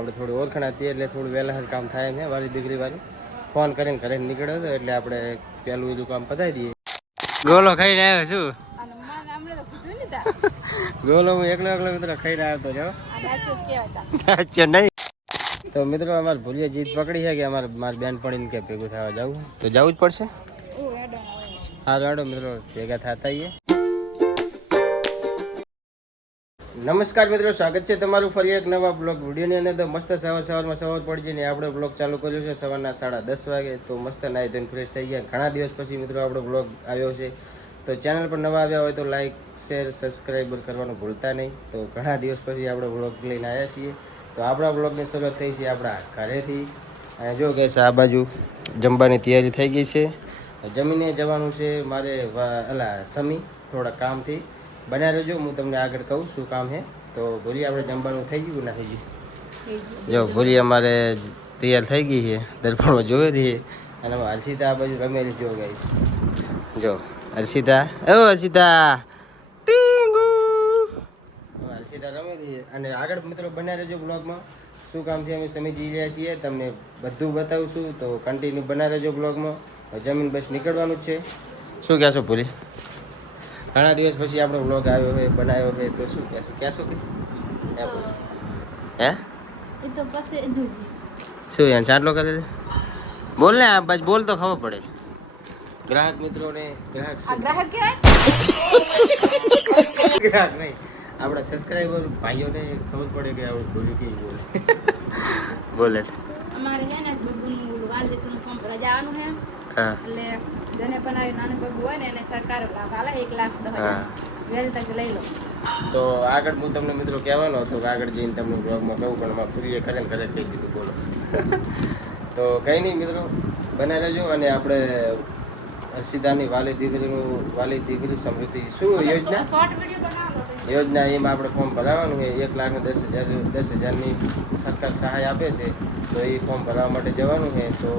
આપણે થોડી ઓળખાણ હતી એટલે થોડું વહેલા કામ થાય એમ છે વાલી દીકરી વાળી ફોન કરીને ઘરે નીકળ્યો હતો એટલે આપણે પેલું બીજું કામ પતાવી દઈએ. ગોલો ખાઈને આવ્યો છું. ગોલો હું એકલો મિત્રો ખાઈને આવ્યો હતો નહીં. તો મિત્રો અમારે ભૂલીએ જીત પકડી છે કે મારી બેન પડીને કે ભેગું થવા જવું તો જવું જ પડશે. હા રાડો મિત્રો ભેગા થતા આવીએ. નમસ્કાર મિત્રો, સ્વાગત છે તમારું ફરી એક નવા બ્લોગ વિડીયોની અંદર. તો મસ્ત સવારમાં સવાર પડી જઈને આપણે બ્લોગ ચાલુ કર્યો છે સવારના 10:30 વાગે. તો મસ્ત નાહી ધોઈને ફ્રેશ થઈ ગયા. ઘણા દિવસ પછી મિત્રો આપણો બ્લોગ આવ્યો છે. તો ચેનલ પર નવા આવ્યા હોય તો લાઈક શેર સબસ્ક્રાઈબર કરવાનું ભૂલતા નહીં. તો ઘણા દિવસ પછી આપણે બ્લોગ લઈને આવ્યા છીએ. તો આપણા બ્લોગની શરૂઆત થઈ છે આપણા ઘરેથી. અને જો કે આ બાજુ જમવાની તૈયારી થઈ ગઈ છે. જમીને જવાનું છે મારે સમી થોડા કામથી. બન્યા રહેજો, હું તમને આગળ કહું શું કામ છે. તો ભૂરી આપણે જમવાનું થઈ ગયું ના થઈ ગયું? જો ભૂરી અમારે તૈયાર થઈ ગઈ છે, દર્પણમાં જોઈ રહી છે. અને હર્ષિતા આ બાજુ રમેલી જો ગઈ. જો હર્ષિતા, હર્ષિતા રમેલી છે. અને આગળ મિત્રો બન્યા રહેજો બ્લોગમાં. શું કામ છે અમે સમજી રહ્યા છીએ, તમને બધું બતાવશું. તો કન્ટિન્યુ બન્યા રહેજો બ્લોગમાં. જમીન બસ નીકળવાનું જ છે. શું કહેશો ભૂરી? ઘણા દિવસ પછી આપણો વ્લોગ આવ્યો હોય બનાવ્યો હોય તો શું કહેશો કે હે એ તો પછી જોજી શું યાર ચાટલો કરે છે? બોલ ને આ બસ બોલ તો ખબર પડે ગ્રાહક મિત્રોને. ગ્રાહક નહીં, આપણા સબસ્ક્રાઈબર ભાઈઓને ખબર પડે કે આપણે ભૂલી કે બોલે. અમારે છે ને બબુનું વાલ દીકરીનું ફોર્મ ભરા જવાનું છે. એટલે જેને પણ આવી નાનું બબુ હોય ને એને સરકાર લાભ આલે 1,10,000 વેલ તક લઈ લો. તો આગળ હું તમને મિત્રો કહેવાનો હતો કે આગળ જઈને તમને બ્લોગમાં કહું, પણ મારા પૂરીએ ઘરે કહી દીધું. બોલો તો કંઈ નહીં મિત્રો, બને રહેજો. અને આપણે હર્ષિતાની વાલી દીકરી સમૃદ્ધિ શું યોજના એમાં આપણે ફોર્મ ભરાવાનું છે. 1,10,000ની સરકાર સહાય આપે છે. તો એ ફોર્મ ભરવા માટે જવાનું છે. તો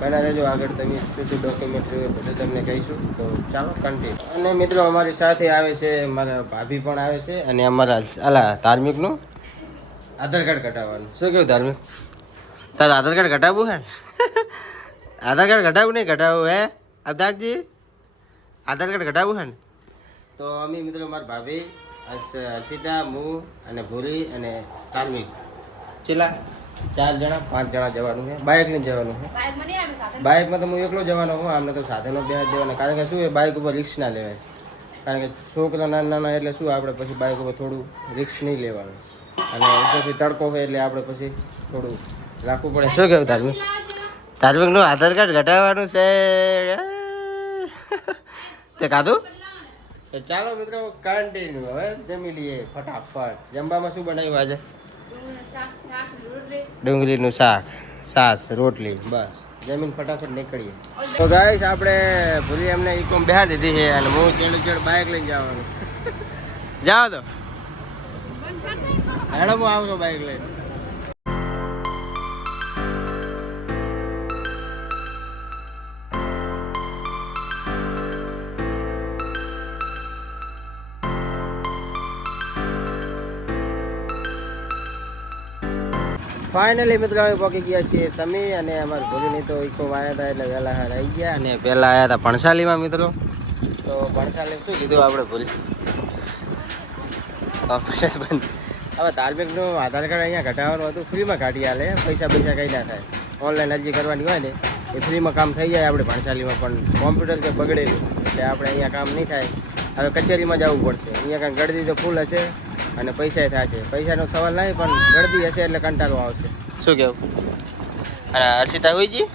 બના રહેજો, આગળ તમે શું શું ડોક્યુમેન્ટ જોઈએ બધું તમને કહીશું. તો ચાલો કન્ટિન્યુ. અને મિત્રો અમારી સાથે આવે છે મારા ભાભી પણ આવે છે. અને અમારા ધાર્મિકનું આધાર કાર્ડ કઢાવવાનું. શું કેવું ધાર્મિક? તારે આધાર કાર્ડ કઢાવવું હે? આધાર કાર્ડ કઢાવવું નહીં કઢાવવું હે અબદાકજી? આધાર કાર્ડ કઢાવવું હે ને? તો અમે મિત્રો મારા ભાભી હર્ષિતા, હું અને ભૂરી અને ધાર્મિક છેલ્લા 4 જણા 5 જણા જવાનું છે. બાઇકને જવાનું છે. બાઇકમાં તો હું એકલો જવાનો હું. આમને તો સાધનો બે જવાના. કારણ કે શું એ બાઇક ઉપર રિસ્ક ના લેવાય. કારણ કે છોકરા નાના એટલે શું આપણે પછી બાઇક ઉપર થોડું રિસ્ક નહીં લેવાનું. અને ઉપરથી તડકો હોય એટલે આપણે પછી થોડું રાખવું પડે. શું કહેવું ધાર્મિકનું આધાર કાર્ડ ઘટાડવાનું છે તે કાધું? તો ચાલો મિત્રો કન્ટિન્યુ હવે જમી લઈએ ફટાફટ. જમવામાં શું બનાવ્યું આજે? ડુંગળીનું શાક, છાશ, રોટલી. બસ જમીન ફટાફટ નીકળીએ. તો ગાઈસ આપણે ભૂલી એમને ઈકોમ બેહા દીધી છે. અને હું ચેડ બાઇક લઈને જવાનું. જાઓ તો હેડો હું આવજો બાઇક લઈને. ફાઇનલી મિત્રો અમે પહોંચી ગયા છીએ સમી. અને અમારા ભૂલીની તો ઈકો આવ્યા હતા એટલે વહેલા આવી ગયા. અને પહેલાં આવ્યા હતા ભણસાલીમાં મિત્રો. તો ભણસાલી શું કીધું આપણે ભૂલી ઓફિસ બંધ. હવે ધાર્મિકનું આધાર કાર્ડ અહીંયા ઘટાડવાનું હતું. ફ્રીમાં કાઢી આલે, પૈસા કંઈ ના થાય. ઓનલાઈન અરજી કરવાની હોય ને એ ફ્રીમાં કામ થઈ જાય આપણે ભણસાલીમાં. પણ કોમ્પ્યુટર કે બગડેલું એટલે આપણે અહીંયા કામ નહીં થાય. હવે કચેરીમાં જવું પડશે. અહીંયા કાંઈ ગળદી તો ફૂલ હશે અને પૈસા થશે. પૈસાનો સવાલ નહીં, પણ ગળદી હશે એટલે કંટાળો આવશે. શું કેવું? અને હર્ષિતા હોઈજી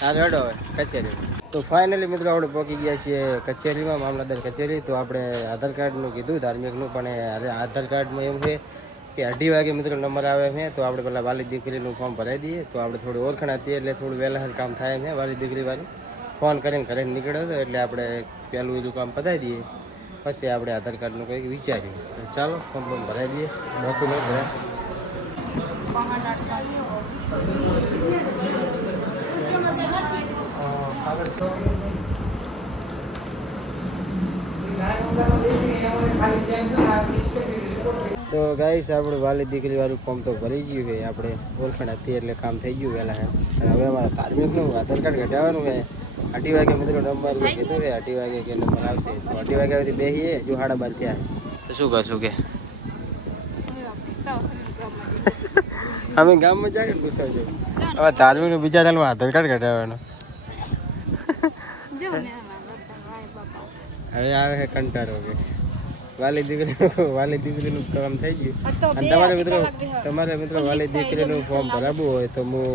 હા રડો હવે કચેરી. તો ફાઇનલી મિત્રો આપણે પહોંચી ગયા છીએ કચેરીમાં, મામલતદાર કચેરી. તો આપણે આધાર કાર્ડનું કીધું ધાર્મિકનું, પણ આધાર કાર્ડમાં એવું છે કે 2:30 વાગે મિત્રો નંબર આવે છે. તો આપણે પહેલાં વાલી દીકરીનું ફોર્મ ભરાઈ દઈએ. તો આપણે થોડી ઓળખાણ હતી એટલે થોડું વહેલા કામ થાય છે વાલી દીકરી વાળું. ફોન કરીને ઘરે નીકળ્યો હતો એટલે આપણે પહેલું બીજું કામ પતાવી દઈએ. પછી આપણે આધાર કાર્ડનું કંઈક વિચાર્યું. તો ચાલો ફોર્મ ભરાઈ દઈએ. ડોક્યુમેન્ટ ભરાય તો ગાઈસ આપણું વાલી દીકરી વાળું ફોર્મ તો ભરી ગયું છે. આપણે ઓળખાણ હતી એટલે કામ થઈ ગયું વહેલા અને હવે અમારે ધાર્મિકનું આધાર કાર્ડ ઘટાડવાનું છે. 8 વાગે મિત્રો નંબર કીધું છે. 8 વાગે કે નંબર આવશે તો 8 વાગ્યા સુધી બેસીએ. જો 12:30 થયા તો શું કરશું કે અમે ગામમાં જાય પૂછાવજો. હવે ધાર્મિકનું બિચારાનું આધાર કાર્ડ ઘટાડવાનું હવે આવે છે કંટાળો કે વાલી દીકરીનું કામ થઈ ગયું. અને તમારે મિત્રો વાલી દીકરીનું ફોર્મ ભરાવવું હોય તો હું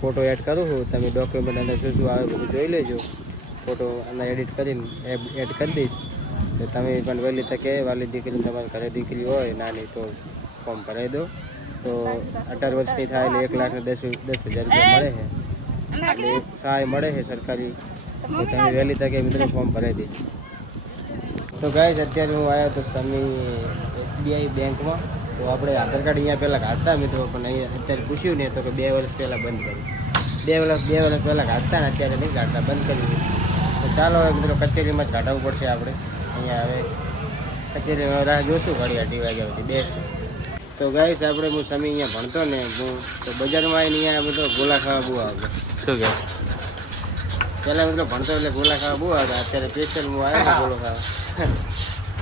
ફોટો એડ કરું છું. તમે ડોક્યુમેન્ટ અંદર શું આવે બધું જોઈ લેજો. ફોટો અંદર એડિટ કરીને એડ કરી દઈશ તો તમે પણ વહેલી તકે વાલી દીકરીને તમારા ઘરે દીકરી હોય નાની તો ફોર્મ ભરાવી દો. તો 18 વર્ષની થાય એટલે 1,10,000 રૂપિયા મળે છે અને સહાય મળે છે સરકારી. તો તમે વહેલી તકે મિત્રો ફોર્મ ભરાવી દેજો. તો ગાઈસ અત્યારે હું આવ્યો તો સમી SBI બેંકમાં. તો આપણે આધાર કાર્ડ અહીંયા પહેલાં કાઢતા મિત્રો પણ અહીંયા અત્યારે પૂછ્યું ને તો કે 2 વર્ષ પહેલાં બંધ કર્યું. 2 વર્ષ પહેલાં કાઢતા ને અત્યારે નહીં કાઢતા, બંધ કર્યું. તો ચાલો હવે મિત્રો કચેરીમાં જ કાઢવું પડશે આપણે. અહીંયા હવે કચેરીમાં રાહ જોશું ઘડી 8 વાગ્યા સુધી બેસું. તો ગાઈસ આપણે હું સમી અહીંયા ભણતો ને હું તો બજારમાં આવીને અહીંયા બધો ગોલા ખાવા બહુ આવતો. શું કહે પહેલાં મિત્રો ભણતો એટલે ગોલા ખાવા બહુ આવતા. અત્યારે સ્પેશિયલ હું આવ્યો ને ગોલો ખાવા.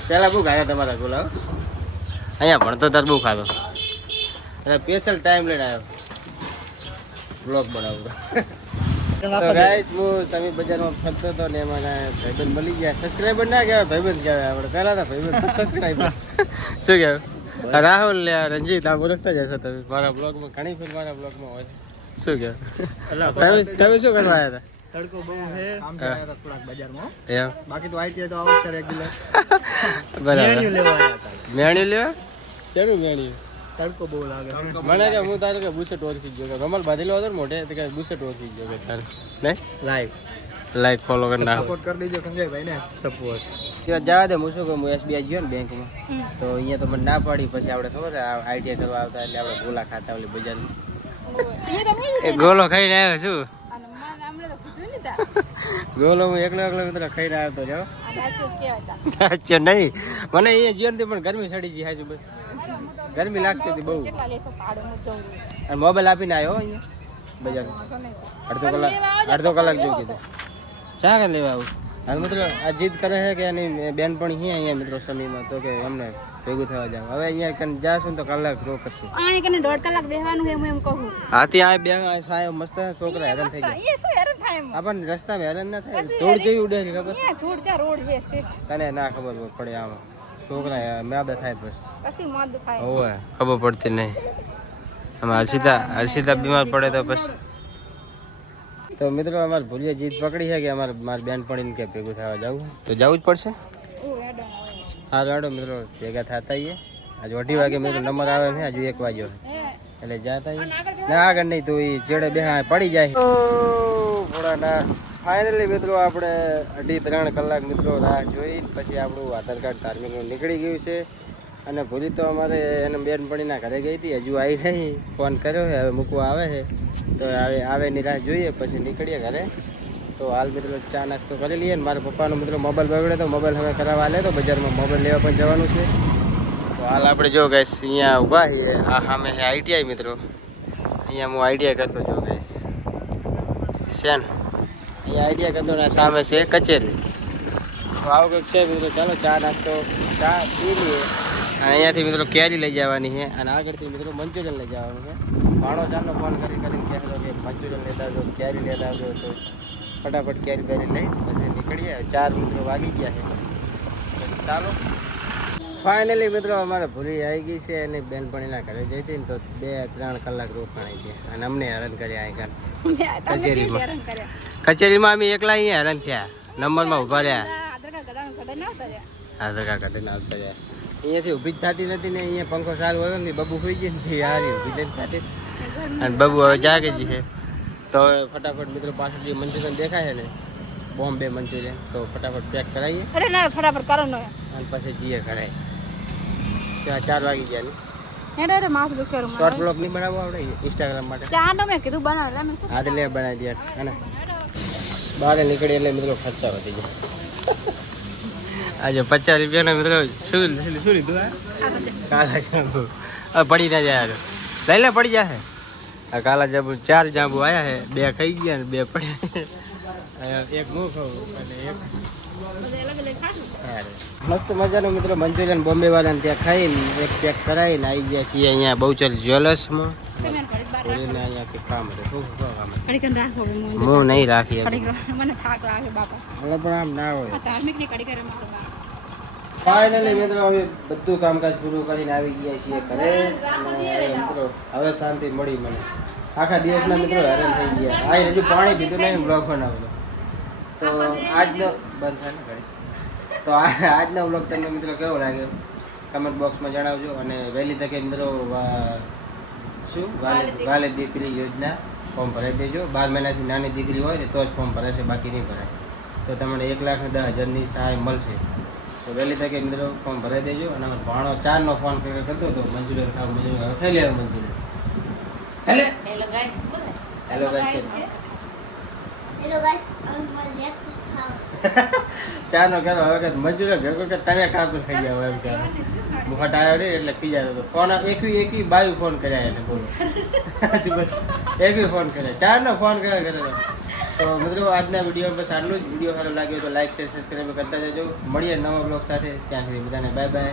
પહેલાં બહુ ખાયા તમારા ગોલા, અહીંયા ભણતો તાર બહુ ખાતો અને સ્પેશિયલ ટાઈમ લઈને આવ્યો બ્લોગ બનાવતો. તો ગાઈસ હું સમી બજારમાં ફરતો હતો ને એમાં ભાઈબંધ મળી ગયા. સબસ્ક્રાઈબર ના કહેવાય, ભાઈબંધ કહેવાય. આપણે પહેલાં તો ભાઈબંધ સબસ્ક્રાઈબર. શું કહેવાય રાહુલ રંજીત આ બોલતા જશો તમે મારા બ્લોગમાં. ઘણી ફેર મારા બ્લોગમાં હોય. શું કહેવાય તમે શું કરવા આવ્યા હતા? તડકો બહુ છે આમ તો આયા હતા થોડાક બજારમાં. એમ બાકી તો આઈટી તો આવશે રેગ્યુલર. બરાબર મેણ્યું લેવા આવ્યા હતા. મેણ્યું લેવા? કેનું મેણ્યું? તડકો બહુ લાગે. મને કે હું તારે કે બુસેટ ઓળખી ગયો કે કમલ બાંધેલો હતો ને મોઢે તો કે બુસેટ ઓળખી ગયો કે તારે નહીં લાઈક ફોલો કરી નાખો. સપોર્ટ કરી દેજો સંજયભાઈ ને. સપોર્ટ જવા દે. હું શું કહું હું SBI ગયો ને બેંકમાં તો અહીંયા તો મને ના પાડી. પછી આપણે ખબર છે ITI કરવા આવતા એટલે આપણે ગોલા ખાતા ઓલી બજારમાં. ગોલો ખાઈને આવ્યો છું. ગોલો હું એકલો મિત્રો ખાઈને આવ્યો તો જાઓ. અચ્છા નહીં મને અહીંયા જીવનથી પણ ગરમી ચડી ગઈ. હાજુ બસ ગરમી લાગતી હતી બહુ. અને મોબાઈલ આપીને આવ્યો અહીંયા બજારમાં. અડધો કલાક જેવું કીધું. ચા કે લેવા આવું હાલ મિત્રો આ જીદ કરે છે કે એની બેનપણી છે અહીંયા મિત્રો સમીમાં તો કે અમને ભેગું થવા જાવ. હવે અહીંયા જાશું તો કલાક રો કરશું. અહીંયા 1.5 કલાક બેસવાનું છે હું એમ કહું. હાથી આ બે સાહેબ મસ્ત છોકરા હેરાન થઈ જાય. એ શું હેરાન થાય એમ? આપણને રસ્તામાં હેરાન ના થાય. ધૂળ જેવી ઉડે છે ખબર? અહીંયા ધૂળ ચા રોડ છે સીટ. તને ના ખબર પડે આમાં છોકરા મેદા થાય પછી. પછી મોદ થાય. ઓય ખબર પડતી નહીં. આમાં હર્ષિતા બીમાર પડે તો પછી. તો મિત્રો અમારે ભૂલીએ જીત પકડી છે કે મારી બેનપણીને કે ભેગું થવા જવું તો જવું જ પડશે. હા રાડો મિત્રો ભેગા થતા આવીએ. આજે 8 વાગે મિત્રો નંબર આવે છે. હજુ 1 વાગ્યો એટલે જતા ના આગળ નહીં તો એ ચેડે બે પડી જાય. થોડા ફાઇનલી મિત્રો આપણે 2.5-3 કલાક મિત્રો રાહ જોઈ પછી આપણું આધાર કાર્ડ ધાર્મિકનું નીકળી ગયું છે. અને ભૂલી તો અમારે એને બેનપણીના ઘરે ગઈ હતી, હજુ આવી નહીં. ફોન કર્યો છે, હવે મૂકવા આવે છે તો આવે ની રાહ જોઈએ પછી નીકળીએ ઘરે. તો હાલ મિત્રો ચા નાસ્તો કરી લઈએ. મારા પપ્પાનો મિત્રો મોબાઈલ બગડે તો મોબાઈલ હવે કરાવવા લે તો બજારમાં મોબાઈલ લેવા પણ જવાનું છે. તો હાલ આપણે જો ગઈશ અહીંયા ઊભા છીએ. આ સામે છે ITI મિત્રો. અહીંયા હું ITI કરતો જો ગઈશ શેન. અહીંયા ITI કરતો ને સામે છે કચેરી. તો આવું કંઈક છે મિત્રો. ચાલો ચા નાસ્તો ચા પી લઈએ. અને અહીંયાથી મિત્રો કેરી લઈ જવાની છે અને આગળથી મિત્રો મંચુરિયન લઈ જવાનું છે. ભાણો ચાલો ફોન કરીને કહેતો કે મંચુરિયન લેતા આવજો, કેરી લેતા આવજો. તો ફટાફટ કેરી બેરી લઈ પછી નીકળીએ. 4 મિત્રો વાગી ગયા છે. ચાલો ફાઇનલી મિત્રો અમારે ભૂલી આવી ગઈ છે. એની બેનપણીના ઘરે જઈ હતી ને તો 2-3 કલાક રોકાણી ગયા અને અમને હેરાન કર્યા અહીં કચેરીમાં. અમે એકલા અહીંયા હેરાન થયા. નંબરમાં ઊભા રહ્યા. આધાર કાર્ડ કાઢીને આવતા રહ્યા. અહીંયાથી ઊભી જ થતી નથી ને. અહીંયા પંખો સારું હોય ને બબુ હોઈ ગઈ ને હારી ઊભી જ થતી. અને બબુ હવે જાગે જ છે. તો ફટાફટ મિત્રો પાછળ જે મંચુરિયન દેખાય છે ને બોમ્બે મંચુરિયન તો ફટાફટ પેક કરાવીએ. અરે ના ફટાફટ કરો ને. અને પછી જીએ કરાય. ત્યાં 4 વાગી ગયા ને. હેડો રે માથું દુખે રે. શોર્ટ બ્લોગ નહીં બનાવવો આપણે ઇન્સ્ટાગ્રામ માટે. ચા નો મેં કીધું બનાવ લે. મેં શું હા લે બનાવી દે. અને બહાર નીકળી એટલે મિત્રો ખર્ચા વધી જાય. આજે 50 રૂપિયાનો મિત્રો શું લીધું આ કાલા જાંબુ હવે પડી ના જાય લઈ લે પડી જાય આ કાલા જાંબુ 4 જાંબુ આવ્યા છે 2 ખાઈ ગયા ને 2 પડ્યા એક હું ખાઉં અને એક મસ્ત મજાનું મિત્રો મંચુરિયન બોમ્બે વાળાને ત્યાં ખાઈને એક પેક કરાવીને આવી ગયા છીએ અહીંયા બહુચર જ્વેલર્સમાં અહીંયાથી કામ હતું હું નહીં રાખી મને થાક લાગે બાપા એટલે પણ આમ ના હોય ધાર્મિક ની કડી કરે મારો ફાઇનલી મિત્રો હવે બધું કામકાજ પૂરું કરીને આવી ગયા છીએ ઘરે અને મિત્રો હવે શાંતિ મળી મને આખા દિવસના મિત્રો હેરાન થઈ ગયા આ હજુ પાણી પીધું નહીં બ્લોગ બનાવવાનો તો આજનો બંધ થાય ને ઘડી તો આજનો બ્લોગ તમને મિત્રો કેવો લાગ્યો કમેન્ટ બોક્સમાં જણાવજો અને વહેલી તકે મિત્રો શું વાલે દીકરી યોજના ફોર્મ ભરાઈ દેજો 12 મહિનાથી નાની દીકરી હોય ને તો જ ફોર્મ ભરાશે બાકી નહીં ભરાય તો તમને 1,10,000ની સહાય મળશે તો વહેલી તકે મિત્રો ફોર્મ ભરાઈ દેજો અને અમે ભાણો 4નો ફોન કરતો હતો મંજૂરી ખાવ મંજૂરી થઈ લે મંજૂરી hello guys hello guys hello guys અમાર લેક કુછ ખાવ 4નો કહેતો હવે કે મંજૂરી ભેગો કે તને કાપી ખાઈ જાવ એમ કે મુખટ આવ્યો ને એટલે ખી જતો હતો ફોન એકી બાયું ફોન કર્યા એને બોલો હજુ બસ એકી ફોન કર્યા 4નો ફોન કર્યા કરે તો મિત્રો આજના વિડીયો બસ આટલું જ વિડીયો સારો લાગ્યો તો લાઈક શેર સબસ્ક્રાઈબ કરતા જજો મળીએ નવા બ્લોગ સાથે ત્યાં સુધી બધાને બાય બાય